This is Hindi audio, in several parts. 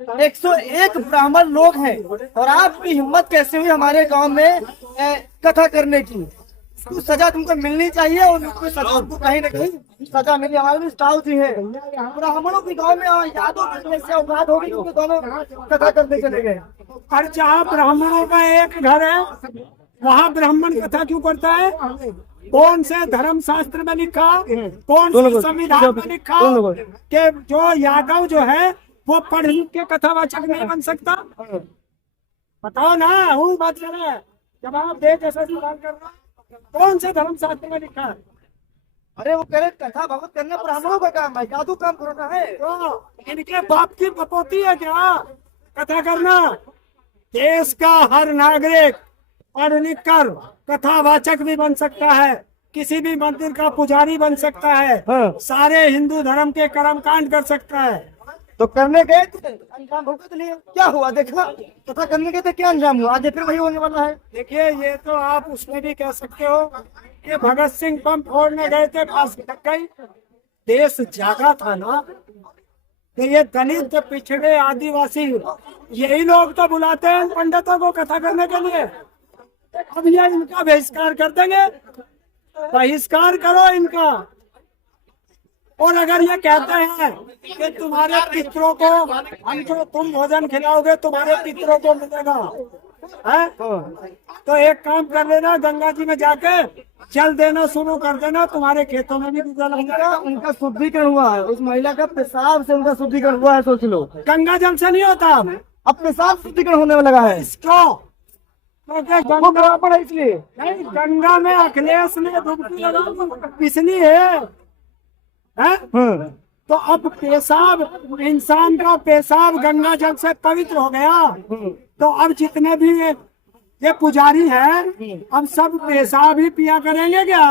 101 ब्राह्मण लोग हैं और आपकी हिम्मत कैसे हुई हमारे गांव में कथा करने की? कुछ सजा तुमको मिलनी चाहिए और कोई सजा तुमको कहीं न कहीं सजा मिली। हमारे भी स्टाफ जी है, ब्राह्मणों के गांव में यादों की से औकात होगी, उनके दोनों कथा करने चले गए। और जहाँ ब्राह्मणों का एक घर है वहाँ ब्राह्मण कथा क्यों करता है? कौन से धर्म शास्त्र में लिखा, कौन से संविधान में लिखा कि जो यादव जो है वो पढ़ लिख के कथावाचक नहीं बन सकता? बताओ ना, वही बात कर रहे हैं, जवाब दे जैसा सवाल कर रहा है। कौन से धर्म शास्त्र में लिखा है? अरे वो कह रहे कथा भगवत करना ब्राह्मणों का काम है, जादू काम करना है। तो इनके बाप की बपोती है क्या कथा करना? देश का हर नागरिक पढ़ लिख कर कथावाचक भी बन सकता है, किसी भी मंदिर का पुजारी बन सकता है, सारे हिंदू धर्म के कर्मकांड कर सकता है। तो करने गए थे, अंजाम भुगत लिए, क्या हुआ देखा? कथा करने गए थे, क्या अंजाम हुआ? आज फिर वही होने वाला है। देखिए, ये तो आप उसमें भी कह सकते हो कि भगत सिंह बम फोड़ने गए थे, फांसी लग गई। देश जागा था ना, तो ये दलित पिछड़े आदिवासी यही लोग तो बुलाते हैं पंडितों को कथा करने के लिए। अब ये इनका बहिष्कार कर देंगे, बहिष्कार करो इनका। और अगर ये कहते हैं कि तुम्हारे पितरों को हमको तुम भोजन खिलाओगे, तुम्हारे पितरों को मिलेगा, है? तो एक काम कर लेना, गंगा जी में जाके जल देना शुरू कर देना, तुम्हारे खेतों में भी जल होगा। उनका शुद्धिकरण हुआ है, उस महिला का पेशाब से उनका शुद्धिकरण हुआ है, सोच लो। गंगा जल से नहीं होता, अब पेशाब शुद्धिकरण होने लगा है। क्यों? वो बराबर है इसलिए। नहीं, गंगा में अखिलेश ने डुबकी लगा इसलिए है। तो अब पेशाब, इंसान का पेशाब गंगा जल से पवित्र हो गया, तो अब जितने भी ये पुजारी हैं अब सब पेशाब ही पिया करेंगे क्या?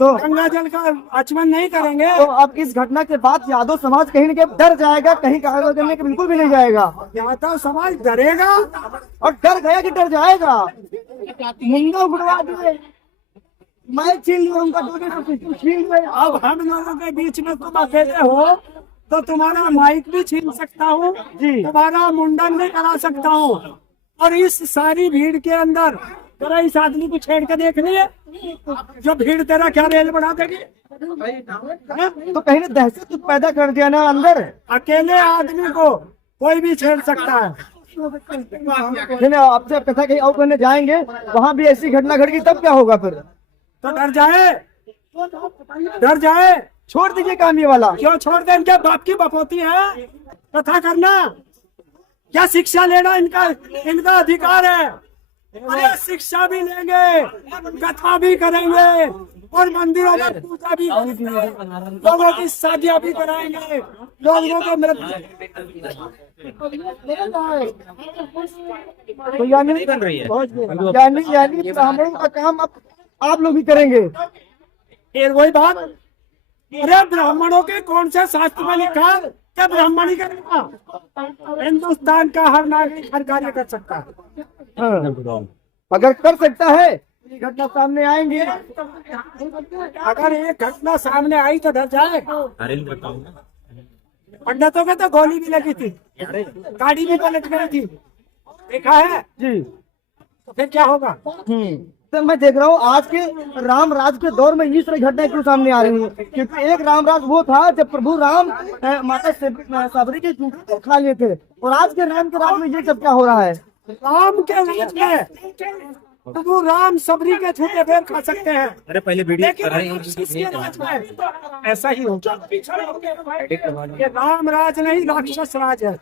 तो गंगा जल का आचमन नहीं करेंगे। तो अब इस घटना के बाद यादव समाज कहीं न कहीं डर जाएगा, कहीं कहा करने के बिल्कुल भी नहीं जाएगा। यादव समाज डरेगा, और डर गया कि डर जाएगा। मुंडा उड़वा दिए, मैं छीन लूँ उनका, तुम छीन लो। अब हम लोगों के बीच में तुम अकेले हो तो तुम्हारा माइक भी छीन सकता हूँ, तुम्हारा मुंडन भी करा सकता हूँ। और इस सारी भीड़ के अंदर तेरा इस आदमी को छेड़ के देख लिए, जो भीड़ तेरा क्या रेल बढ़ा देगी? तो कहीं ने दहशत पैदा कर दिया ना अंदर। अकेले आदमी को कोई भी छेड़ सकता है। आपसे कथा कहीं और करने जाएंगे, वहाँ भी ऐसी घटना घट गई, तब क्या होगा फिर? तो डर जाए, डर जाए। छोड़ दीजिए काम ये वाला। क्यों छोड़ दे? इनके बाप की बपोती है कथा करना, क्या शिक्षा लेना इनका अधिकार है। अरे शिक्षा भी लेंगे, कथा भी करेंगे और मंदिरों में पूजा भी करेंगे, लोगों की शादियां भी कराएंगे, लोगों को तो यानी ब्राह्मणों का काम अब आप लोग भी करेंगे। फिर वही बात, अरे ब्राह्मणों के कौन से शास्त्र में लिखा क्या ब्राह्मण ही करेगा? हिंदुस्तान का हर नागरिक हर कार्य कर सकता है। अगर कर सकता है, घटना सामने आएंगे। अगर एक घटना सामने आई तो डर जाए। पंडितों के तो गोली भी लगी थी, गाड़ी भी पलट गई थी, देखा है जी। तो फिर क्या होगा? तो मैं देख रहा हूँ आज के राम राज के दौर में इस तरह घटनाएं क्यों सामने आ रही हैं? क्योंकि एक राम राज वो था जब प्रभु राम माता सबरी के जूते खा लिए थे, और आज के राम के राज में ये सब क्या हो रहा है? राम के राज में प्रभु राम सबरी के छूटे पैर खा सकते हैं। अरे पहले वीडियो किसके राज में ऐसा ही होगा? ये राम राज नहीं, राक्षस राज है।